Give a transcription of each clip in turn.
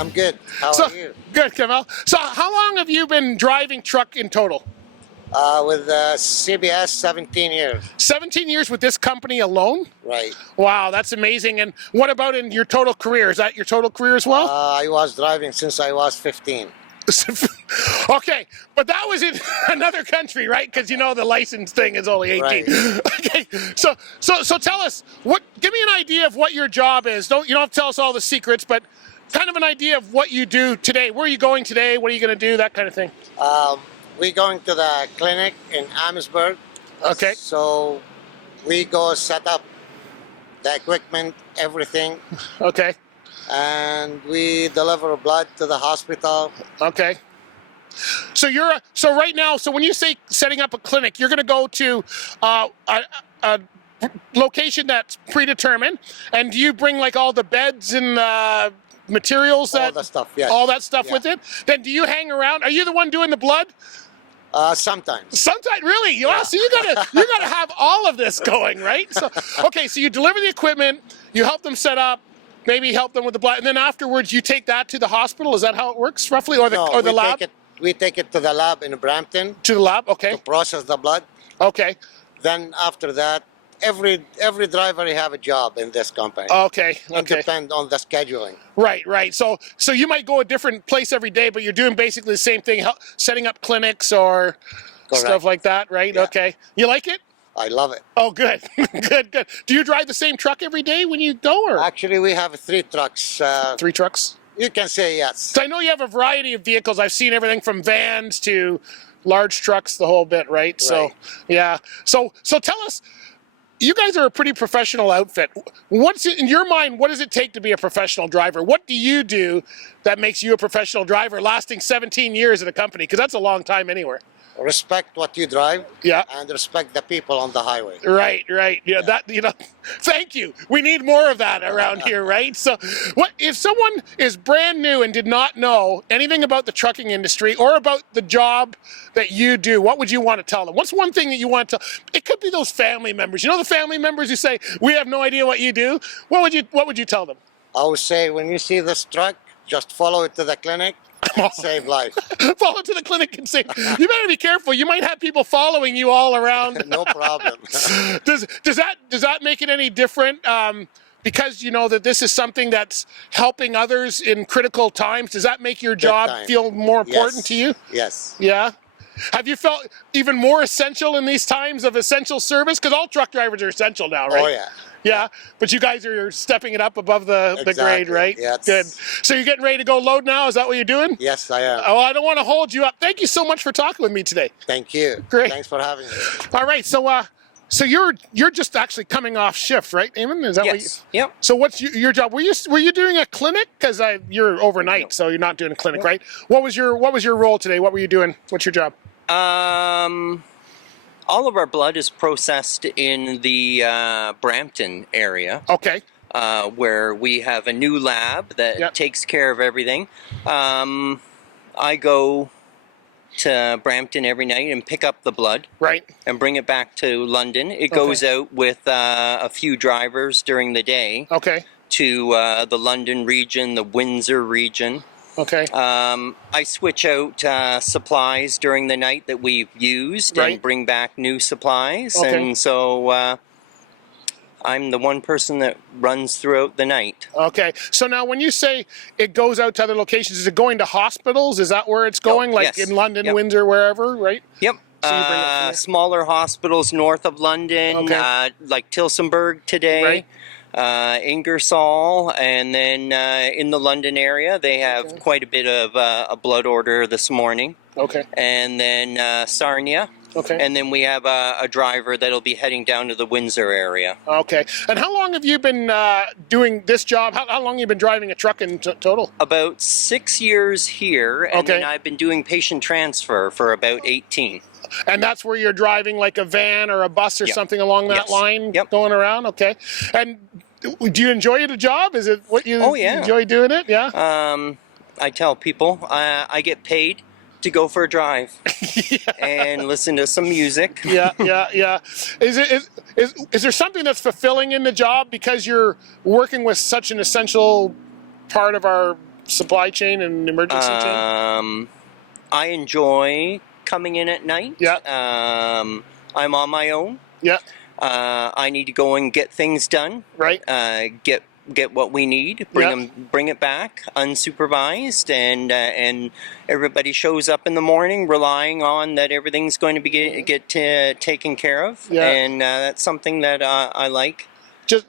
I'm good. How So are you? good, Kamal. So how long have you been driving truck in total? With CBS, 17 years. 17 years with this company alone? Right. Wow, that's amazing. And what about in your total career? Is that your total career as well? I was driving since I was 15. Okay, but that was in another country, right? Because you know the license thing is only 18. Right. Okay, so tell us give me an idea of what your job is. You don't have to tell us all the secrets, but kind of an idea of what you do today. Where are you going today? What are you going to do? That kind of thing. We're going to the clinic in Amherstburg. Okay. So we go set up the equipment, everything, Okay. and we deliver blood to the hospital. Okay. So right now. So when you say setting up a clinic, you're going to go to a location that's predetermined, and do you bring like all the beds and materials All the stuff, yes. all that stuff Yeah. with it? Then do you hang around? Are you the one doing the blood? Sometimes. Sometimes, really. Yeah. So you gotta have all of this going, right? So okay, so you deliver the equipment, you help them set up, maybe help them with the blood, and then afterwards you take that to the hospital. Is that how it works, roughly, or the lab? We take it to the lab in Brampton To the lab. Okay. to process the blood. Okay. Then after that, every driver have a job in this company. Okay. It Okay. depends on the scheduling. Right. So you might go a different place every day, but you're doing basically the same thing, setting up clinics or Correct. stuff like that, right? Yeah. Okay. You like it? I love it. Oh, good. Good. Do you drive the same truck every day when you go, or Actually, we have 3 trucks. 3 trucks? You can say yes. So I know you have a variety of vehicles. I've seen everything from vans to large trucks, the whole bit, right? So Right. yeah. So tell us, you guys are a pretty professional outfit. What's in your mind? What does it take to be a professional driver? What do you do that makes you a professional driver, lasting 17 years at a company? Because that's a long time anywhere. Respect what you drive. Yeah. And respect the people on the highway. Right. Yeah, that, thank you. We need more of that around here, right? So what if someone is brand new and did not know anything about the trucking industry or about the job that you do, what would you want to tell them? What's one thing that you want to tell? It could be those family members. You know the family members who say, "We have no idea what you do." What would you tell them? I would say when you see this truck, just follow it to the clinic. Save life. Follow to the clinic and say, you better be careful. You might have people following you all around. No problem. Does that make it any different? Because you know that this is something that's helping others in critical times. Does that make your job feel more important to you? Yes. Yeah. Have you felt even more essential in these times of essential service? Because all truck drivers are essential now, right? Oh yeah. Yeah, but you guys are stepping it up above the grade, right? Yes. Good. So you're getting ready to go load now? Is that what you're doing? Yes, I am. Oh, I don't want to hold you up. Thank you so much for talking with me today. Thank you. Great. Thanks for having me. All right, so you're just actually coming off shift, right, Damon? Is that what you? Yep. So what's your job? Were you doing a clinic? Because you're overnight, so you're not doing a clinic, right? What was your role today? What were you doing? What's your job? All of our blood is processed in the Brampton area. Okay. Where we have a new lab that takes care of everything. I go to Brampton every night and pick up the blood. Right. And bring it back to London. It goes out with a few drivers during the day. Okay. To the London region, the Windsor region. Okay. I switch out supplies during the night that we've used and bring back new supplies. Okay. And so I'm the one person that runs throughout the night. Okay. So now when you say it goes out to other locations, is it going to hospitals? Is that where it's going? Like in London, Windsor, wherever, right? Yep. So you bring it smaller hospitals north of London, like Tilsonburg today. Right. Ingersoll, and then in the London area they have quite a bit of a blood order this morning. Okay. And then Sarnia. Okay. And then we have a driver that'll be heading down to the Windsor area. Okay. And how long have you been doing this job? How long have you been driving a truck in total? About 6 years here, and then I've been doing patient transfer for about 18. And that's where you're driving like a van or a bus or something along that line going around? Okay. And do you enjoy the job? Is it what you enjoy doing it? Yeah. I tell people I get paid to go for a drive and listen to some music. Yeah. Is there something that's fulfilling in the job because you're working with such an essential part of our supply chain and emergency chain? I enjoy coming in at night. Yeah. I'm on my own. Yeah. I need to go and get things done. Right. Get what we need. Bring it back unsupervised, and everybody shows up in the morning relying on that everything's going to be taken care of. Yeah. And that's something that I like.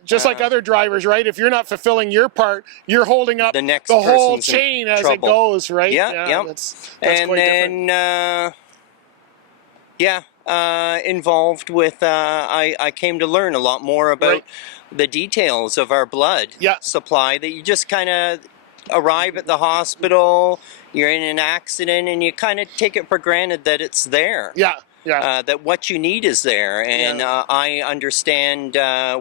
Just like other drivers, right? If you're not fulfilling your part, you're holding up the whole chain as it goes, right? Yeah. That's and quite then, involved with, I came to learn a lot more about the details of our blood supply, that you just kind of arrive at the hospital, you're in an accident, and you kind of take it for granted that it's there. Yeah. Yeah. That what you need is there, and I understand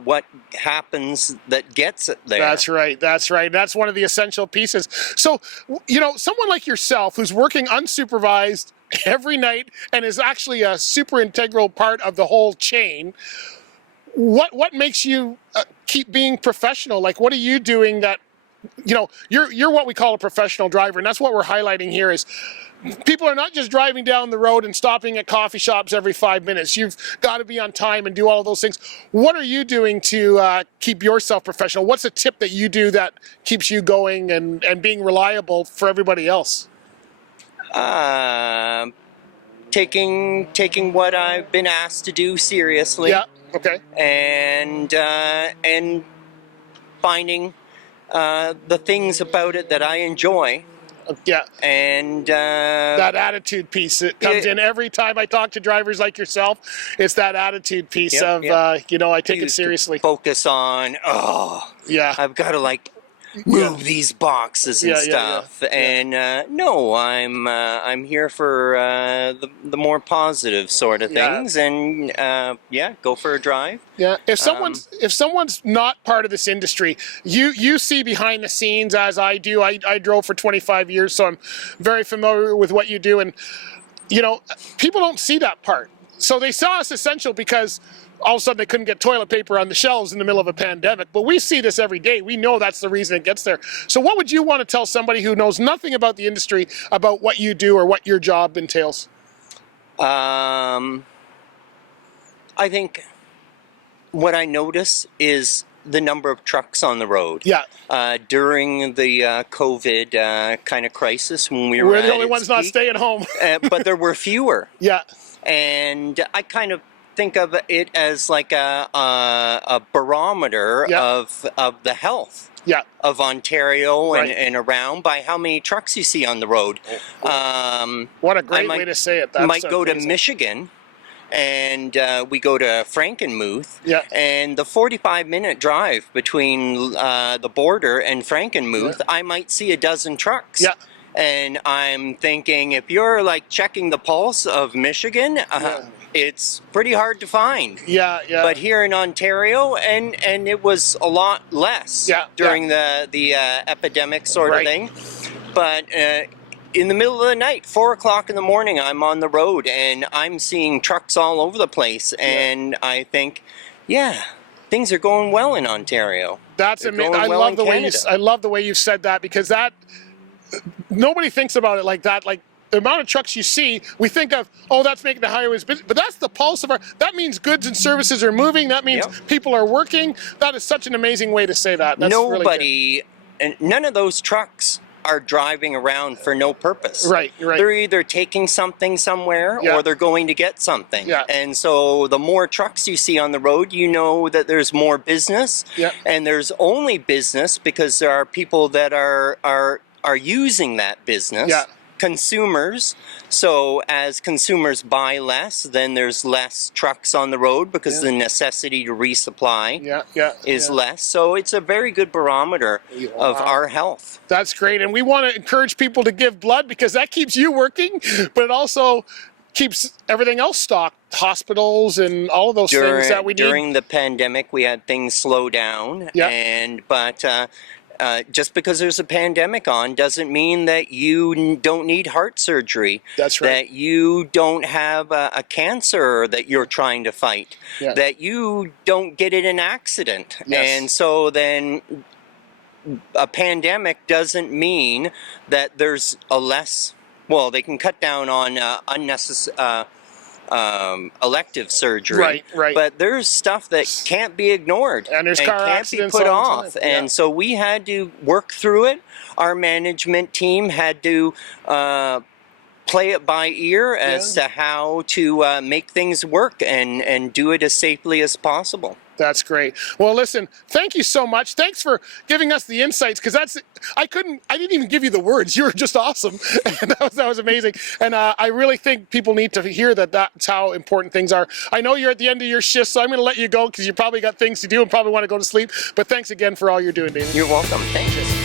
what happens that gets it there. That's right. That's one of the essential pieces. So, someone like yourself who's working unsupervised every night and is actually a super integral part of the whole chain, what makes you keep being professional? Like, what are you doing that, you're what we call a professional driver, and that's what we're highlighting here is people are not just driving down the road and stopping at coffee shops every 5 minutes. You've got to be on time and do all of those things. What are you doing to keep yourself professional? What's a tip that you do that keeps you going and being reliable for everybody else? Taking what I've been asked to do seriously. Yeah. Okay. And finding the things about it that I enjoy. Yeah. And that attitude piece that comes in every time I talk to drivers like yourself. It's that attitude piece of I take it seriously. Focus on I've got to move these boxes and stuff. And no, I'm here for the more positive sort of things, and go for a drive. Yeah. If someone's not part of this industry, you see behind the scenes as I do. I drove for 25 years, so I'm very familiar with what you do, and people don't see that part. So they saw us essential because all of a sudden they couldn't get toilet paper on the shelves in the middle of a pandemic. But we see this every day. We know that's the reason it gets there. So what would you want to tell somebody who knows nothing about the industry about what you do or what your job entails? I think what I notice is the number of trucks on the road. Yeah. During the COVID kind of crisis, when we were the only ones not staying home. But there were fewer. Yeah. And I kind of think of it as like a barometer of the health of Ontario and around by how many trucks you see on the road. What a great way to say it. That's might go to Michigan, and we go to Frankenmuth, and the 45-minute drive between the border and Frankenmuth, I might see a dozen trucks. Yeah. And I'm thinking, if you're checking the pulse of Michigan, it's pretty hard to find. Yeah. But here in Ontario, and it was a lot less during the epidemic sort of thing. But in the middle of the night, 4 o'clock in the morning, I'm on the road and I'm seeing trucks all over the place, and I think, things are going well in Ontario. That's amazing. I love the way you said that, because that. Nobody thinks about it like that. Like the amount of trucks you see, we think of, that's making the highways busy. But that's the pulse of that means goods and services are moving. That means people are working. That is such an amazing way to say that. That's Nobody, and none of those trucks are driving around for no purpose. Right. They're either taking something somewhere or they're going to get something. Yeah. And so the more trucks you see on the road, you know that there's more business. Yeah. And there's only business because there are people that are using that business, consumers. So as consumers buy less, then there's less trucks on the road because the necessity to resupply is less. So it's a very good barometer of our health. That's great. And we want to encourage people to give blood because that keeps you working, but it also keeps everything else stocked, hospitals and all of those things that we need. During the pandemic, we had things slow down, but just because there's a pandemic on doesn't mean that you don't need heart surgery. That's right. That you don't have a cancer that you're trying to fight. Yeah. That you don't get in an accident. Yes. And so then a pandemic doesn't mean that there's a less, well, they can cut down on unnecessary elective surgery, right. but there's stuff that can't be ignored and there's car can't be accidents put all the off. time. And so we had to work through it. Our management team had to play it by ear as to how to make things work and do it as safely as possible. That's great. Well, listen, thank you so much. Thanks for giving us the insights, because I didn't even give you the words. You were just awesome. And that was amazing. And I really think people need to hear that that's how important things are. I know you're at the end of your shift, so I'm going to let you go because you probably got things to do and probably want to go to sleep. But thanks again for all you're doing, Damon. You're welcome. Thank you.